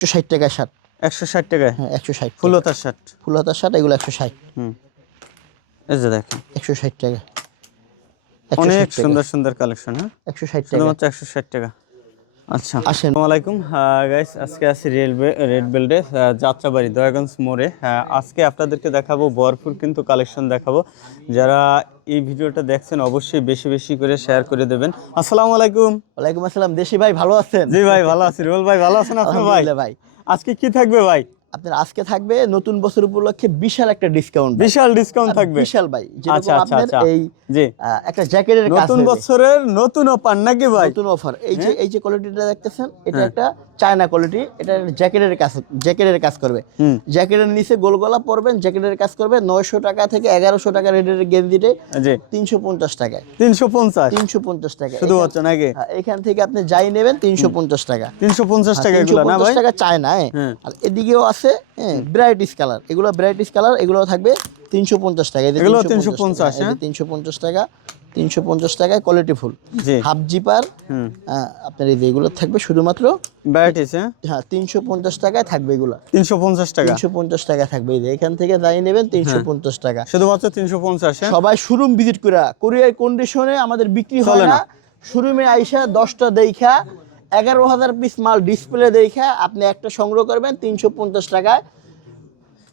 160 টাকায় শার্ট। 160 টাকায়? হ্যাঁ 160। ফুল হাতার শার্ট? ফুল হাতার শার্ট এগুলো 160। এই যে দেখেন 160 টাকা। অনেক সুন্দর সুন্দর কালেকশন। হ্যাঁ 160 টাকা, শুধুমাত্র 160 টাকা। আচ্ছা, আসেন। আসসালামু আলাইকুম গাইস, আজকে আছি রেড বেল্টে যাত্রাবাড়ি দয়াগঞ্জ মোড়ে। আজকে আপনাদেরকে দেখাবো ভরপুর কিন্তু কালেকশন দেখাবো। যারা এই ভিডিওটা দেখছেন অবশ্যই বেশি বেশি করে শেয়ার করে দেবেন। আসসালামু আলাইকুম। ওয়ালাইকুম আসসালাম। দেশি ভাই ভালো আছেন? জি ভাই ভালো আছি। রুবেল ভাই ভালো আছেন আপনি? ভাই ভাই আজকে কি থাকবে ভাই? আপনার আজকে থাকবে নতুন বছর উপলক্ষে বিশাল একটা ডিসকাউন্ট। বিশাল ডিসকাউন্ট থাকবে? বিশাল ভাই। আচ্ছা আচ্ছা আচ্ছা, এই জি একটা জ্যাকেটের কাজ, নতুন বছরের নতুন অফার নাকি ভাই? নতুন অফার। এই যে কোয়ালিটিটা দেখতেছেন, এটা একটা চায়না কোয়ালিটি। এটা জ্যাকেটের কাজ করবে। জ্যাকেটের নিচে গোল গলা পরবেন, জ্যাকেটের কাজ করবে। 900 টাকা থেকে 1100 টাকা রেটের গেঞ্জিতে 350 টাকায়। 350 টাকা শুধু হচ্ছে নাকি? এখান থেকে আপনি যাই নেবেন 350 টাকা। 350 টাকা এগুলো না ভাই? 350 টাকা চায়না। আর এদিকেও আছে ভ্যারাইটিস কালার। এগুলো ভ্যারাইটিস কালার, এগুলো থাকবে 350 টাকা। এগুলো 350। 350 টাকা। 350 টাকায় কোয়ালিটি ফুল হাফ জিপার। আপনার এই যেগুলো থাকবে শুধুমাত্র ভ্যারাইটিস। হ্যাঁ 350 টাকায় থাকবে এগুলো। 350 টাকা? 350 টাকা থাকবে। এই যে এখান থেকে যাই নেবেন 350 টাকা, শুধুমাত্র 350। সবাই শোরুম ভিজিট করে, কুরিয়ার কন্ডিশনে আমাদের বিক্রি হয় না। শোরুমে আইসা 10টা দেখা 11,000 পিস মাল ডিসপ্লে দেখা আপনি একটা সংগ্রহ করবেন 350 টাকায়।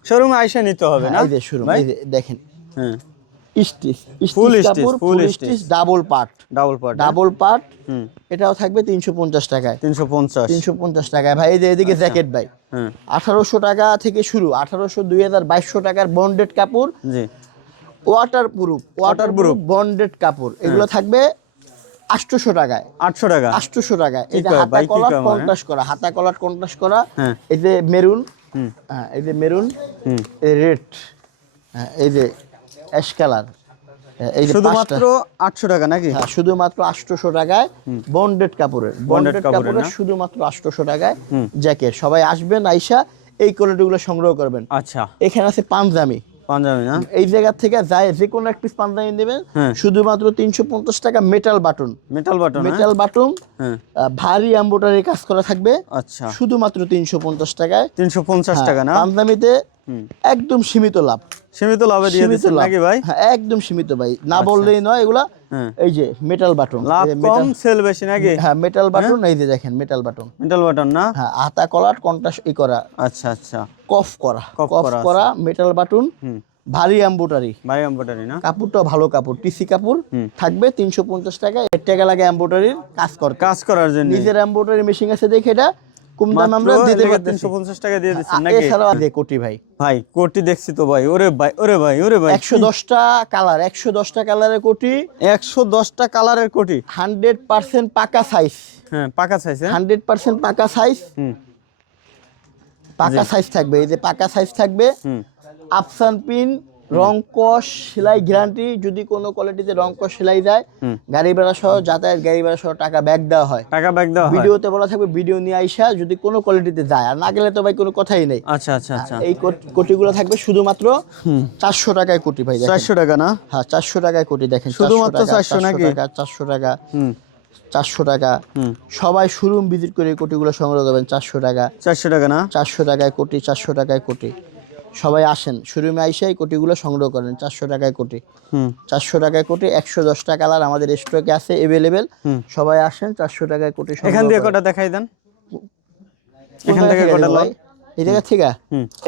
শোরুমে আইসা নিতে হবে না? এই যে শোরুম, এই যে দেখেন ফুল স্টিচ ডাবল পার্ট। এটাও থাকবে 350 টাকায়। 350 টাকায় ভাই। এই যে এদিকে জ্যাকেট ভাই 1800 টাকা থেকে শুরু। 1800 2200 টাকার বন্ডেড কাপড়, ওয়াটারপ্রুফ বন্ডেড কাপড়। এগুলো থাকবে 800 টাকায়। 800 টাকা? 800 টাকায়। এই যে হাতা কলার কন্ট্রাস্ট করা, এই যে মেরুন, এই যে মেরুন, রেড, এই যে অ্যাশ কালার। এই যে শুধুমাত্র 800 টাকা নাকি? হ্যাঁ শুধুমাত্র 800 টাকায় বন্ডেড কাপড়ের শুধুমাত্র 800 টাকায় জ্যাকেট। সবাই আসবেন, আইসা এই কোয়ালিটিগুলো সংগ্রহ করবেন। আচ্ছা, এখানে আছে পাঞ্জাবি না? এই জায়গা থেকে যায় যে কোনো এক পিস পাঞ্জাবি নেবেন শুধুমাত্র 350 টাকা। মেটাল বাটন ভারী এমব্রয়ডারি কাজ করা থাকবে। আচ্ছা, শুধুমাত্র 350 টাকায়। 350 টাকা না? পাঞ্জাবিতে একদম সীমিত লাভে দিয়ে দিচ্ছেন নাকি ভাই? হ্যাঁ একদম সীমিত ভাই, না বললেই নয়। এগুলা এই যে মেটাল বাটন, লাভ কম সেল বেশি নাকি? হ্যাঁ মেটাল বাটন। এই যে দেখেন মেটাল বাটন না? হ্যাঁ হাতা কলার কন্ট্রাস্ট করা। আচ্ছা আচ্ছা, কফ করা মেটাল বাটন, ভারী এমব্রয়ডারি না? কাপড়টা ভালো কাপড়, টিসি কাপড়। থাকবে 350 টাকা। 1 টাকা লাগে এমব্রয়ডারির কাজ করার জন্য। নিজের এমব্রয়ডারি মেশিন আছে দেখে এটা কম দামে আমরা দিতে পারি। 350 টাকা দিয়ে দিচ্ছেন নাকি? এছাড়াও আছে কোটি ভাই কোটি দেখছি তো ভাই। ওরে ভাই 110টা কালার, 110টা কালারের কোটি। 110টা কালারের কোটি, 100% পাকা সাইজ। হ্যাঁ পাকা সাইজ। 100% পাকা সাইজ। পাকা সাইজ থাকবে। এই যে পাকা সাইজ থাকবে। আফসান পিন, রং কস, সেলাই গ্যারান্টি। যদি কোনো কোয়ালিটিতে রং কস সেলাই যায়, গাড়ি ভাড়া সহ যাতায়াত গাড়ি ভাড়া সহ টাকা ব্যাক দেওয়া হয়। ভিডিওতে বলা থাকবে, ভিডিও নিয়ে আইসা যদি কোনো কোয়ালিটিতে যায়। আর না গেলে তো ভাই কোনো কথাই নেই। আচ্ছা আচ্ছা আচ্ছা, এই কোটিগুলো থাকবে শুধুমাত্র 400 টাকায় কোটি ভাই। 400 টাকা না? হ্যাঁ 400 টাকায় কোটি। দেখেন শুধুমাত্র 400 নাকি? 400 টাকা 400 টাকা। সবাই শোরুম ভিজিট করে কোটিগুলো সংগ্রহ করবেন। 400 টাকা না? 400 টাকায় কোটি, 400 টাকায় কোটি। সবাই আসেন শোরুমে আইসাই কোটিগুলো সংগ্রহ করেন। 400 টাকায় কোটি, 400 টাকায় কোটি। 110টা কালার আমাদের স্টকে আছে अवेलेबल। সবাই আসেন 400 টাকায় কোটি। এখান দিয়ে কটা দেখাই দেন। এখান থেকে কটা লাভ? এই জায়গা থেকে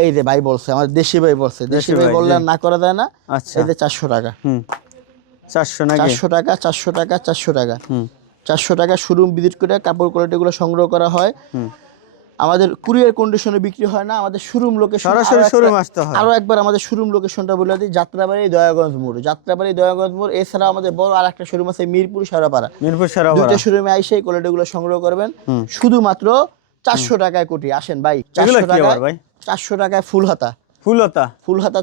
এই যে ভাই বলছে, আমার দেশি ভাই বলছে। দেশি ভাই বললে না করা যায় না। আচ্ছা, এই যে 400 টাকা। 400 নাকি? 400 টাকা 400 টাকা 400 টাকা। 400 টাকা শোরুম ভিজিট করে কাপড় কোয়ালিটিগুলো সংগ্রহ করা হয়। আমাদের কুরিয়ার কন্ডিশনে বিক্রি হয় না। আমাদের শোরুম লোকেশন, সরাসরি শোরুম আসতে হয়। আরো একবার আমাদের শোরুম লোকেশনটা বলে দিই, যাত্রাবাড়ি দয়াগঞ্জ মোড়। এছাড়া আমাদের বড় আরেকটা শোরুম আছে মিরপুর সারাপাড়া। দুইটা শোরুমে আইসে এই কোয়ালিটিগুলো সংগ্রহ করবেন শুধুমাত্র 400 টাকায় কোটি। আসেন ভাই 400 টাকায় ফুল হাতা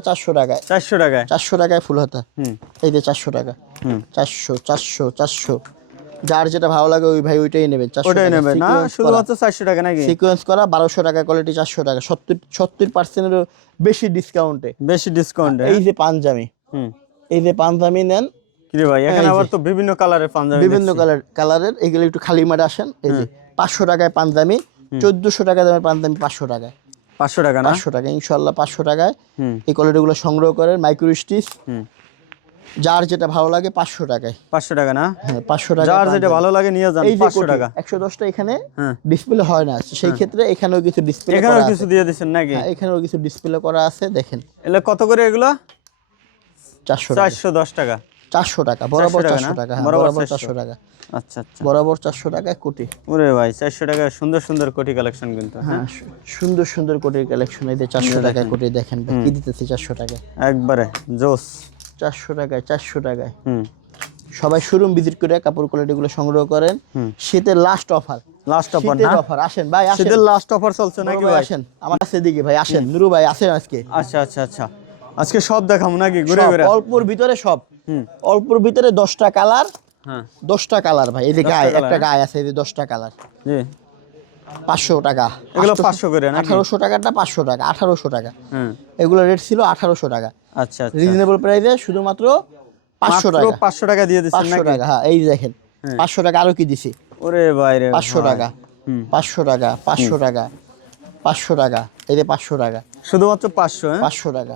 400 টাকায়। 400 টাকায় ফুল হাতা। এই যে 400 টাকা। 400 যার যেটা ভালো লাগে ওই ভাই ওইটাই নেবেন। 400 নেবেন না? শুধুমাত্র 400 টাকা নাকি? সিকোয়েন্স করা 1200 টাকা কোয়ালিটি। 400 টাকা। 70% এর বেশি ডিসকাউন্টে। এই যে পাঞ্জাবি নেন কি রে ভাই? এখানে আবার তো বিভিন্ন কালারের পাঞ্জাবি, বিভিন্ন কালারের। এগুলো একটু খালি মাঠে আসেন। এই যে 500 টাকায় পাঞ্জাবি 1400 টাকা দামের পাঞ্জাবি 500 টাকায়। 500 টাকা না? 500 টাকা ইনশাআল্লাহ 500 টাকায় এই কোয়ালিটিগুলো সংগ্রহ করেন, মাইক্রো স্টিচ। যার যেটা ভালো লাগে 500 টাকায়। 500 টাকা না? হ্যাঁ 500 টাকা। যার যেটা ভালো লাগে নিয়ে যান 500 টাকা। 110টা এখানে ডিসপ্লে হয় না, সেই ক্ষেত্রে এখানেও কিছু ডিসপ্লে করা আছে। এখানেও কিছু দিয়ে দিবেন নাকি? হ্যাঁ এখানেও কিছু ডিসপ্লে করা আছে, দেখেন। এগুলো কত করে এগুলো? 400 টাকা। 410 টাকা। 400 টাকা বরাবর 400 টাকা। হ্যাঁ বরাবর 400 টাকা। আচ্ছা আচ্ছা, বরাবর 400 টাকায় কোটি। ওরে ভাই 400 টাকা সুন্দর সুন্দর কোটি কালেকশন কিন্তু। হ্যাঁ সুন্দর সুন্দর কোটির কালেকশন, এই যে 400 টাকায় কোটি দেখেন কি দিতেছে 400 টাকায়। একবারে জোস। 400 টাকায়, 400 টাকায়। সবাই শোরুম ভিজিট করে কাপড় কোয়ালিটিগুলো সংগ্রহ করেন। শীতের লাস্ট অফার। লাস্ট অফার না? শীতের অফার। আসেন ভাই আসেন। শীতের লাস্ট অফার চলছে নাকি ভাই? আসেন আমার কাছে দিকে ভাই, আসেন নুরু ভাই আসেন আজকে। আচ্ছা আচ্ছা আচ্ছা, আজকে সব দেখাবো নাকি ঘুরে ঘুরে? অল্পর ভিতরে সব। অল্পর ভিতরে 10টা কালার। হ্যাঁ 10টা কালার ভাই, এই যে গায়ে একটা গায়ে আছে, এই যে 10টা কালার। জি 500 টাকা। এগুলো 500 করে না? 1800 টাকাটা 500 টাকা, 1800 টাকা। এগুলো রেট ছিল 1800 টাকা। আচ্ছা আচ্ছা, রিজনেবল প্রাইসে শুধুমাত্র 500 টাকা। 500 টাকা দিয়ে দিচ্ছেন নাকি? 500 টাকা। হ্যাঁ এই দেখেন 500 টাকা। আরো কি দিছি? ওরে ভাই রে 500 টাকা। 500 টাকা, 500 টাকা, 500 টাকা, এই যে 500 টাকা। শুধুমাত্র 500? 500 টাকা।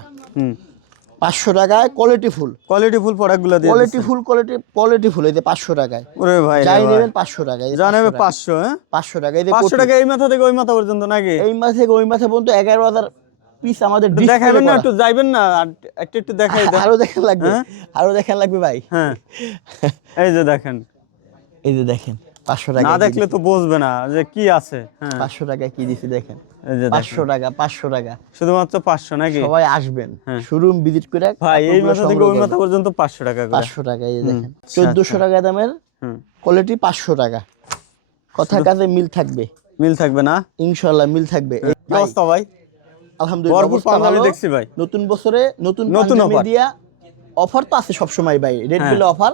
500 টাকায় কোয়ালিটি ফুল প্রোডাক্টগুলো দিয়ে কোয়ালিটি ফুল এই যে 500 টাকায়। ওরে ভাই যাই নেবেন 500 টাকা। যা নেবে 500। হ্যাঁ 500 টাকা। এই যে 500 টাকা এই মাথা থেকে ওই মাথা পর্যন্ত নাকি? এই মাথা থেকে ওই মাথা পর্যন্ত 11000 পিস আমাদের দেখাবেন না? একটু যাইবেন না? একটু একটু দেখাই দেন। আরো দেখেন লাগবে, আরো দেখেন লাগবে ভাই। হ্যাঁ এই যে দেখেন, এই যে দেখেন 500 টাকা। না দেখলে তো বুঝবে না যে কি আছে। হ্যাঁ 500 টাকা কি দিছি দেখেন। এই যে 500 টাকা, 500 টাকা। শুধুমাত্র 500 নাকি? সবাই আসবেন শোরুম ভিজিট করে। ভাই এই মাথা থেকে ওই মাথা পর্যন্ত 500 টাকা করে। 500 টাকা। এই যে দেখেন 1400 টাকা দামের কোয়ালিটি 500 টাকা। কথা কাজে মিল থাকবে। মিল থাকবে না? ইনশাআল্লাহ মিল থাকবে। কি অবস্থা ভাই? আলহামদুলিল্লাহ ভরপুর পাঞ্জাবি দেখছি ভাই। নতুন বছরে নতুন পাঞ্জাবি দিয়া অফার তো আছে সব সময় ভাই, রেড বিল অফার।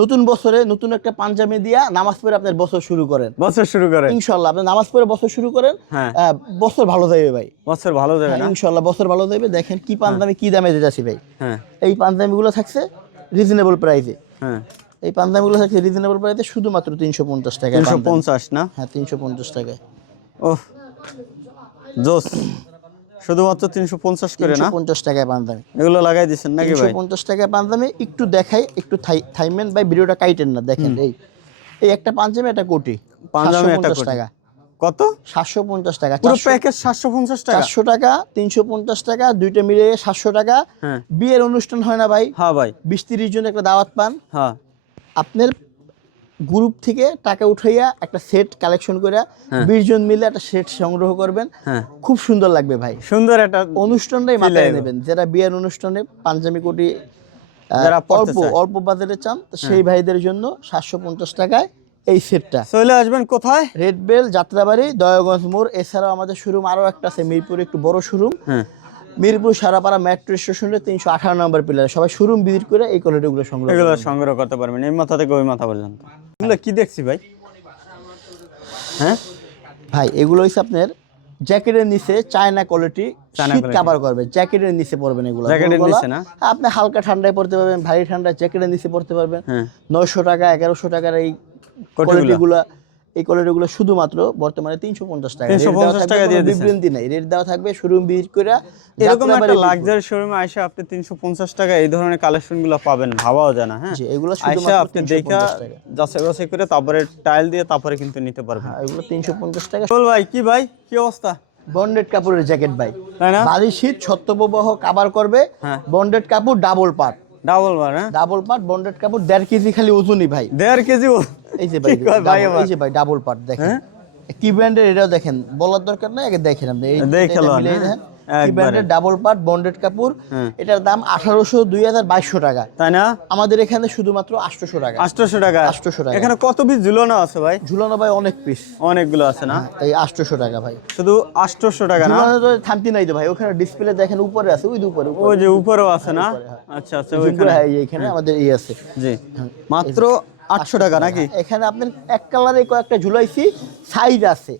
নতুন বছরে নতুন একটা পাঞ্জাবি দিয়া নামাজ পড়ে আপনার বছর শুরু করেন। ইনশাআল্লাহ আপনি নামাজ পড়ে বছর শুরু করেন, বছর ভালো যাবে ভাই। বছর ভালো যাবে না? ইনশাআল্লাহ বছর ভালো যাবে। দেখেন কি পাঞ্জাবি কি দামে দিতেছি ভাই। এই পাঞ্জাবিগুলো থাকছে রিজনেবল প্রাইসে। এই পাঞ্জাবিগুলো থাকছে রিজনেবল প্রাইসে শুধুমাত্র 350 টাকা। 350 না? হ্যাঁ 350 টাকায়। ওহ জোস। শুধুমাত্র 350 করে না? 350 টাকায় পাঞ্জাবি। এগুলো লাগাই দিবেন নাকি ভাই? 350 টাকায় পাঞ্জাবি। একটু দেখাই, একটু থাইমেন ভাই, ভিডিওটা কাটেন না। দেখেন এই একটা পাঞ্জাবি, একটা কোটি। পাঞ্জাবি একটা কোটি টাকা। কত? 750 টাকা। পুরো প্যাকেজ 750 টাকা। 400 টাকা, 350 টাকা, দুইটা মিলিয়ে 700 টাকা। বিয়ের অনুষ্ঠান হয় না ভাই? হ্যাঁ ভাই। 20-30 জন একটা দাওয়াত পান। হ্যাঁ আপনার গ্রুপ থেকে টাকা উঠাইয়া একটা সেট কালেকশন করে 20 জন মিলে একটা সেট সংগ্রহ করবেন। খুব সুন্দর লাগবে ভাই। সুন্দর একটা অনুষ্ঠানটাই মাথায় নেবেন। যারা বিয়ের অনুষ্ঠানে পাঞ্জাবি কোটি যারা অল্প বাজেটে চান, সেই ভাইদের জন্য 750 টাকায় এই সেটটা। চলে আসবেন কোথায়? রেড বেল, যাত্রাবাড়ি, দয়াগঞ্জ মোড়। এছাড়াও আমাদের শোরুম আরো একটা আছে মিরপুরে, একটু বড় শোরুম। মিরপুর সারাপাড়া মেট্রো স্টেশনের 318 নম্বর পিলারে। সবাই শোরুম ভিজিট করে এই কোয়ালিটিগুলো সংগ্রহ করতে পারবেন এই মাথা থেকে ওই মাথা পর্যন্ত। এগুলো কি দেখছি ভাই? হ্যাঁ ভাই এগুলো হচ্ছে আপনার জ্যাকেটের নিচে চায়না কোয়ালিটি, শীত কভার করবে। জ্যাকেটের নিচে পরবেন এগুলো। জ্যাকেটের নিচে না? আপনি হালকা ঠান্ডায় পড়তে পারবেন, ভারী ঠান্ডায় জ্যাকেটের নিচে পড়তে পারবেন। 900 টাকা 1100 টাকার এই কোয়ালিটিগুলো, এই কোয়ালিটিগুলো শুধুমাত্র বর্তমানে 350 টাকা। 350 টাকা দিয়ে দিচ্ছেন। বিভ্রান্তি নাই, রেট দেওয়া থাকবে। শোরুম ভিজিট করে এরকম একটা লাক্সারি শোরুমে আইসা আপনি 350 টাকা এই ধরনের কালেকশনগুলো পাবেন, ভাবাও যায় না। হ্যাঁ এগুলো আইসা আপনি দেখা যাচাই বাছাই করে তারপরে টাইল দিয়ে তারপরে কিন্তু নিতে পারবেন। এগুলো 350 টাকা। চল ভাই, কি ভাই কি অবস্থা? বন্ডেড কাপড়ের জ্যাকেট ভাই, তাই না? ভারী শীত ছত্রপ্রবাহ কভার করবে। বন্ডেড কাপড়, double part. Double part bonded কাপড়, 1.5 কেজি খালি ওজনই ভাই। 1.5 কেজি? এই যে ভাই, এই যে ভাই ডাবল পার্ট দেখেন। কি ব্র্যান্ডের এটাও দেখেন, বলার দরকার নাই, আগে দেখেন আপনি। এই দেখেন কি ব্র্যান্ডের ডাবল পার্ট বন্ডেড কাপড়। এটার দাম 1800, 2000, 2200 টাকা, তাই না? আমাদের এখানে শুধুমাত্র 800 টাকা। 800 টাকা। 800 টাকা। এখানে কত পিস ঝুলানো আছে ভাই? ঝুলানো ভাই অনেক পিস, অনেকগুলো আছে না? এই 800 টাকা ভাই। শুধু 800 টাকা না? ঝুলানো তো থামতি নাই তো ভাই, ওখানে ডিসপ্লে দেখেন উপরে আছে, ওই উপরে, ওই যে উপরেও আছে না? আচ্ছা আচ্ছা, ওইখানে এইখানে আমাদের এই আছে। জি মাত্র 800 টাকা নাকি? এখানে আপনার এক কালারে কয়েকটা ঝুলাইছি, সাইজ আছে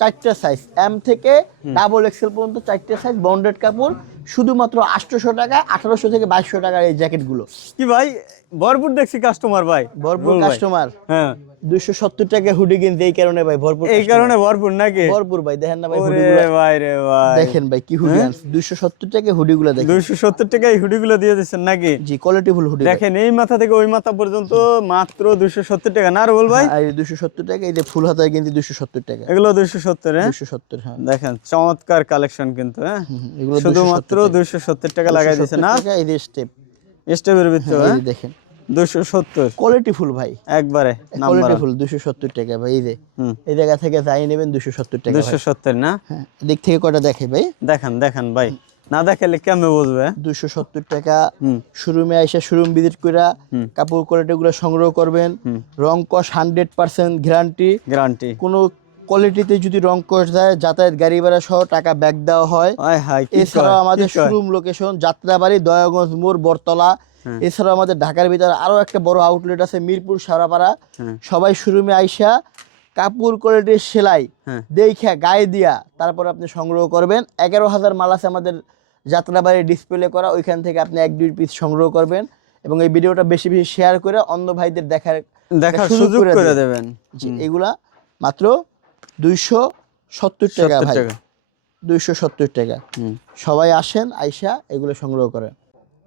4টা সাইজ, এম থেকে ডাবল এক্সেল পর্যন্ত 4টা সাইজ। বন্ডেড কাপড় শুধুমাত্র 800 টাকা, 1800 থেকে 2200 টাকার এই জ্যাকেটগুলো। কি ভাই ভরপুর দেখছি কাস্টমার ভাই, ভরপুর কাস্টমার। হ্যাঁ 270 টাকা হুডি কিনতে এই কারণে ভাই ভরপুর, এই কারণে ভরপুর নাকি? ভরপুর ভাই, দেখেন না ভাই ওরে হুডিগুলো, ভাই রে ভাই দেখেন ভাই কি হুডি আনছে। 270 টাকা হুডিগুলো দেখেন, 270 টাকায় এই হুডিগুলো দিয়ে দিচ্ছেন নাকি? জি কোয়ালিটিফুল হুডি দেখেন এই মাথা থেকে ওই মাথা পর্যন্ত মাত্র 270 টাকা না রুবেল ভাই? আর 270 টাকা, এই যে ফুল হাতায় কিন্তু 270 টাকা, এগুলো 270 হ্যাঁ 270। হ্যাঁ দেখেন চমৎকার কালেকশন কিন্তু, হ্যাঁ এগুলো শুধুমাত্র 270 টাকা লাগাই দিয়েছে না? এই যে স্টেপ স্টেপের ভিতর এই হ্যাঁ যে দেখেন 270 কোয়ালিটিফুল ভাই, একবারে নাম্বার কোয়ালিটিফুল 270 টাকা ভাই। এই যে এই জায়গা থেকে যাই নেবেন 270 টাকা ভাই। 270 না? হ্যাঁ দিক থেকে কয়টা দেখে ভাই, দেখেন দেখেন ভাই, না দেখালে কেমনে বুঝবে? 270 টাকা। শোরুমে আইসা শোরুম ভিজিট কইরা কাপড় কোয়ালিটিগুলো সংগ্রহ করবেন। রং কস 100% গ্যারান্টি, গ্যারান্টি। কোনো কোয়ালিটিতে যদি রং কস যায় যাতায়াত গাড়ি ভাড়া সহ টাকা ব্যাক দেওয়া হয়। হায় হায় কি এছাড়াও আমাদের শোরুম লোকেশন যাত্রাবাড়ি, দয়াগঞ্জ মোড়, বটতলা। এছাড়াও আমাদের ঢাকার ভিতরে আরো একটা বড় আউটলেট আছে মিরপুর, শেওড়াপাড়া। সবাই শোরুমে আইসা কাপড় কোয়ালিটির সেলাই দেখা গায়ে দিয়া তারপর আপনি সংগ্রহ করবেন। 11,000 মাল আছে আমাদের যাত্রাবাড়ি ডিসপ্লে করা, ওইখান থেকে আপনি 1-2 পিস সংগ্রহ করবেন এবং এই ভিডিওটা বেশি বেশি শেয়ার করে অন্য ভাইদের দেখার সুযোগ করে দেবেন। এগুলা মাত্র 270 টাকা ভাই, 270 টাকা। সবাই আসেন আইসা এগুলো সংগ্রহ করেন।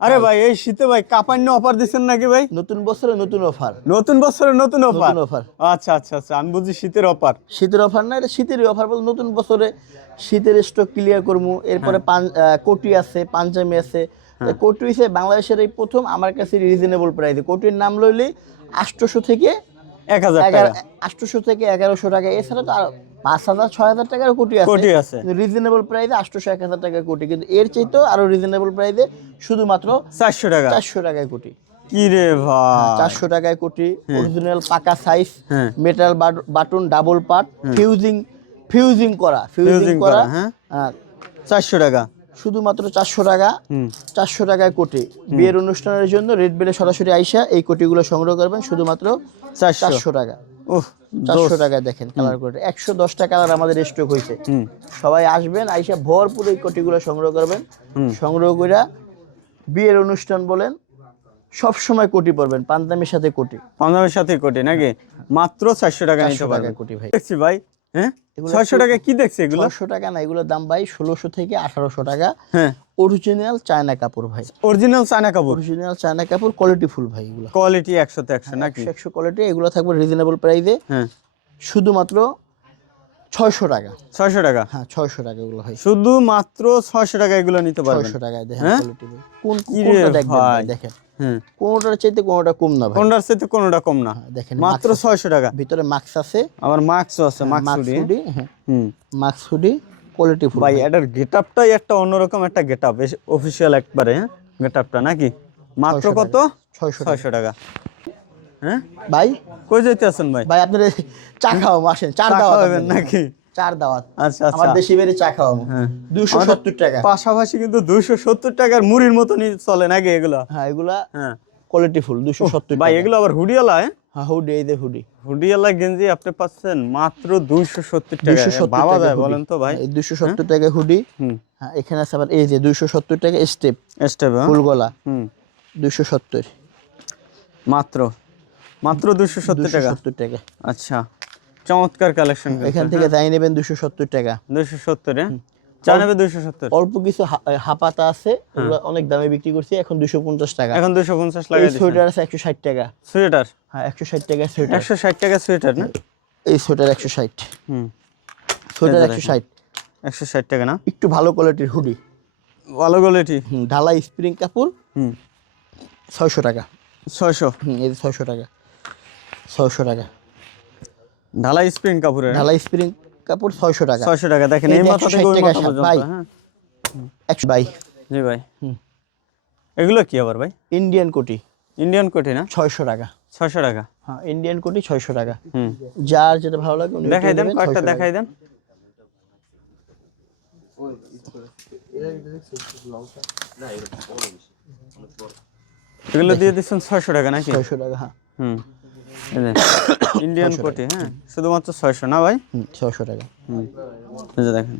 আরে ভাই এই শীতে ভাই কাপান্য অফার দিচ্ছেন নাকি ভাই? নতুন বছরে নতুন অফার, নতুন বছরে নতুন অফার। নতুন অফার। আচ্ছা আচ্ছা আচ্ছা, আমি বুঝি শীতের অফার। শীতের অফার না, এটা শীতেরই অফার বল। নতুন বছরে শীতের স্টক ক্লিয়ার করবো। এরপরে কোটি আছে, পাঞ্জাবি আছে। কোটি হইছে বাংলাদেশের এই প্রথম আমার কাছে রিজনেবল প্রাইসে। কোটির নাম লইলে 800 থেকে 1000 টাকা, 800 থেকে 1100 টাকা। এছাড়া তো আর 5000 6000 টাকার কোটি আছে। রিজনেবল প্রাইসে 800 1000 টাকার কোটি, কিন্তু এর চাইতেও আরো রিজনেবল প্রাইসে শুধুমাত্র 400 টাকা, 400 টাকায় কোটি। কি রে ভাই 400 টাকায় কোটি, অরিজিনাল পাকা size, metal button, double part, fusing করা হ্যাঁ 400 টাকা, শুধুমাত্র 400 টাকা। 400 টাকায় কোটি। বিয়ের অনুষ্ঠানের জন্য রেড বেলে সরাসরি আইসা এই কোটিগুলো সংগ্রহ করবেন শুধুমাত্র 400 টাকা। 400 টাকায় দেখেন কালার কোটি, 110টা কালার আমাদের স্টক হয়েছে। সবাই আসবেন আইসা ভরপুর এই কোটিগুলো সংগ্রহ করবেন। সংগ্রহ কইরা বিয়ের অনুষ্ঠান বলেন সব সময় কোটি পরবেন, পাঞ্জাবির সাথে কোটি। পাঞ্জাবির সাথে কোটি নাকি? মাত্র 400 টাকা নিতে পারবেন কোটি ভাই। দেখছি ভাই হ্যাঁ 600 টাকা কি দেখছি এগুলো? 600 টাকা না, এগুলোর দাম ভাই 1600 থেকে 1800 টাকা। হ্যাঁ অরিজিনাল চায়না কাপড় ভাই, অরিজিনাল চায়না কাপড়, অরিজিনাল চায়না কাপড়, কোয়ালিটি ফুল ভাই। এগুলো কোয়ালিটি 100 তে 100 নাকি? 100 কোয়ালিটি। এগুলো থাকবে রিজনেবল প্রাইসে। হ্যাঁ শুধুমাত্র 600 টাকা। 600 টাকা? হ্যাঁ 600 টাকা এগুলো ভাই, শুধু মাত্র 600 টাকা এগুলো নিতে পারবেন। 600 টাকায় দেখেন কোয়ালিটি ভাই। কোনটা দেখবেন ভাই, দেখেন কোনটার চাইতে কোনটা কম না ভাই, কোনটার চাইতে কোনটা কম না। দেখেন মাত্র 600 টাকা। ভিতরে মাস্ক আছে, আবার মাস্কও আছে, mask hoodie. Mask hoodie quality full ভাই। এটার গেটআপটাই একটা অন্যরকম একটা গেটআপ, অফিশিয়াল একবারে গেটআপটা নাকি? মাত্র কত? 600 টাকা। হ্যাঁ ভাই কই যাইতে আছেন ভাই? ভাই আপনারা চা খাওয়াবো, আসেন চা খাওয়াবেন নাকি? চার দাওয়াত। আচ্ছা আচ্ছা, আমার দেশি বেরি চা খাওয়াবো। 270 টাকা। পাশাপাশি কিন্তু 270 টাকার মুড়ির মতনই চলে নাকি এগুলো? হ্যাঁ এগুলা কোয়ালিটি ফুল 270 ভাই। এগুলো আবার হুডিওয়ালা? হ্যাঁ হুডি, এই যে হুডিওয়ালা গেঞ্জি আপনি পাচ্ছেন মাত্র 270 টাকা। বাবা যায় বলেন তো ভাই? এই 270 টাকা হুডি। হ্যাঁ এখানে আছে আবার এই যে 270 টাকা স্টেপ ফুল গলা। 270 মাত্র 270 টাকা। 270 টাকা। আচ্ছা চমৎকার কালেকশন। এখান থেকে যাই নেবেন 270 টাকা। 270 চা নেবে 270। অল্প কিছু হাপাতা আছে, ওগুলো অনেক দামে বিক্রি করছি, এখন 250 টাকা। এখন 250 লাগাই দিয়েছেন। সোয়েটার আছে 160 টাকা। সোয়েটার? হ্যাঁ 160 টাকা সোয়েটার। 160 টাকা সোয়েটার না? এই সোয়েটার 160। সোয়েটার 160। 160 টাকা না? একটু ভালো কোয়ালিটির হুডি, ভালো কোয়ালিটি, ঢালাই স্প্রিং কাপড়। 600 টাকা। 600? এই 600 টাকা। 600 টাকা ঢালাই স্প্রিং কাপড়। ঢালাই স্প্রিং কাপড় 600 টাকা। 600 টাকা। দেখেন এই মাথা থেকে ওই মাথা পর্যন্ত। হ্যাঁ 100 ভাই। জি ভাই। এগুলো কি আবার ভাই? ইন্ডিয়ান কোটি। ইন্ডিয়ান কোটি না? 600 টাকা। 600 টাকা? হ্যাঁ ইন্ডিয়ান কোটি 600 টাকা। যার যেটা ভালো লাগে উনি দেখাই দেন, কয়েকটা দেখাই দেন। এগুলো দিয়ে দিচ্ছেন 600 টাকা নাকি? 600 টাকা। হ্যাঁ ইন্ডিয়ান কোটি। হ্যাঁ শুধুমাত্র 600 না ভাই? 600 টাকা। এই যে দেখেন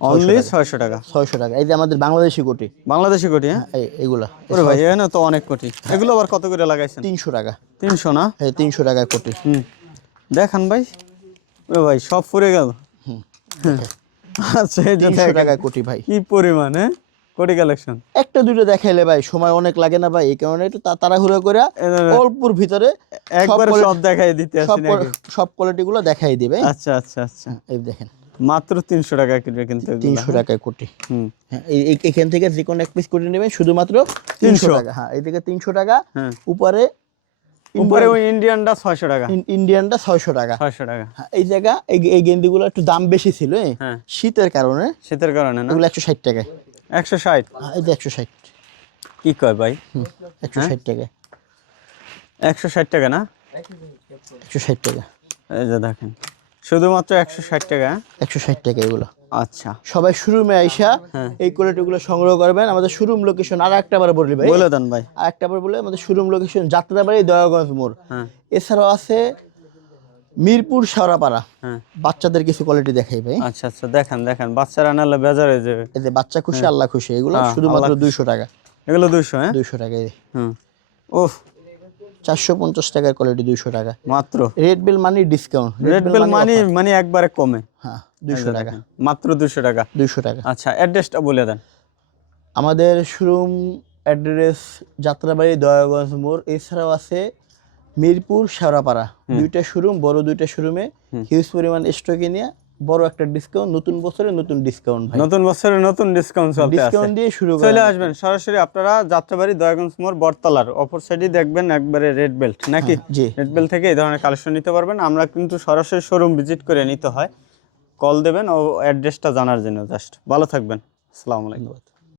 অনলি 600 টাকা। 600 টাকা। এই যে আমাদের বাংলাদেশি কোটি, বাংলাদেশি কোটি, হ্যাঁ এইগুলা ওরে ভাই এখানে তো অনেক কোটি। এগুলো আবার কত করে লাগাইছেন? 300 টাকা। 300 না? এই 300 টাকায় কোটি। দেখান ভাই। ওরে ভাই সব পুরে গেল। আচ্ছা এই যে 300 টাকায় কোটি ভাই। কি পরিমাণ কোটি কালেকশন। একটা দুটো দেখাইলে ভাই সময় অনেক লাগে না ভাই, এই কারণে একটু তাড়াহুড়ো করে অল্পর ভিতরে একবার সব দেখাই দিতে আসি নাকি? সব কোয়ালিটি গুলো দেখাই দিবে। আচ্ছা আচ্ছা আচ্ছা, এই দেখেন মাত্র 300 টাকা কিনবে কিন্তু 300 টাকায় কোটি। হ্যাঁ এখান থেকে যে কোনো এক পিস কোটি নেবেন শুধুমাত্র 300 টাকা। হ্যাঁ এইদিকে 300 টাকা, উপরে ওই ইন্ডিয়ানটা 600 টাকা, ইন্ডিয়ানটা 600 টাকা। 600 টাকা। হ্যাঁ এই জায়গা এই গেন্দিগুলো একটু দাম বেশি ছিল শীতের কারণে না, এগুলো 160 টাকায়। 160? এই যে 160। কি কয় ভাই? 160 টাকা। 160 টাকা না? 160 টাকা। এই যে দেখেন শুধুমাত্র 160 টাকা। 160 টাকা এগুলো। আচ্ছা সবাই শোরুমে আইসা এই কোয়ালিটিগুলো সংগ্রহ করবেন। আমাদের শোরুম লোকেশন আর একটা বার বলি ভাই, বলে দেন ভাই। আর একটা বার বলে, আমাদের শোরুম লোকেশন যাত্রাবাড়ি দয়াগঞ্জ মোড়। এছাড়াও আছে মিরপুর শেওড়াপাড়া। বাচ্চাদের কিছু কোয়ালিটি দেখাই ভাই। আচ্ছা আচ্ছা দেখান দেখান, বাচ্চারা আনালে বেজার হয়ে যাবে। এই যে বাচ্চা খুশি আল্লাহ খুশি, এগুলো শুধুমাত্র 200 টাকা। এগুলো 200? 200 টাকা। ওহ 450 টাকার কোয়ালিটি 200 টাকা মাত্র। রেড বেল মানি ডিসকাউন্ট, রেড বেল মানি একবারে কমে। হ্যাঁ 200 টাকা, মাত্র 200 টাকা। 200 টাকা। আচ্ছা অ্যাড্রেসটা বলে দেন। আমাদের শোরুম অ্যাড্রেস যাত্রাবাড়ি দয়াগঞ্জ মোড়। এছাড়াও আছে মিরপুর শেওড়াপাড়া। দুইটা শোরুম, বড় দুইটা শোরুমে হিউজ পরিমাণ স্টকে নিয়ে বড় একটা ডিসকাউন্ট, নতুন বছরে নতুন ডিসকাউন্ট ভাই। নতুন বছরে নতুন ডিসকাউন্ট চলতে আছে, ডিসকাউন্ট দিয়ে শুরু করে চলে আসবেন সরাসরি আপনারা যাত্রাবাড়ি দয়াগঞ্জ মোড় বটতলার অপর সাইডে দেখবেন একবারে রেড বেল্ট নাকি? জি, রেড বেল্ট থেকে এই ধরনের কালেকশন নিতে পারবেন। আমরা কিন্তু সরাসরি শোরুম ভিজিট করে নিতে হয়, কল দেবেন ও অ্যাড্রেসটা জানার জন্য। জাস্ট ভালো থাকবেন, আসসালামু আলাইকুম।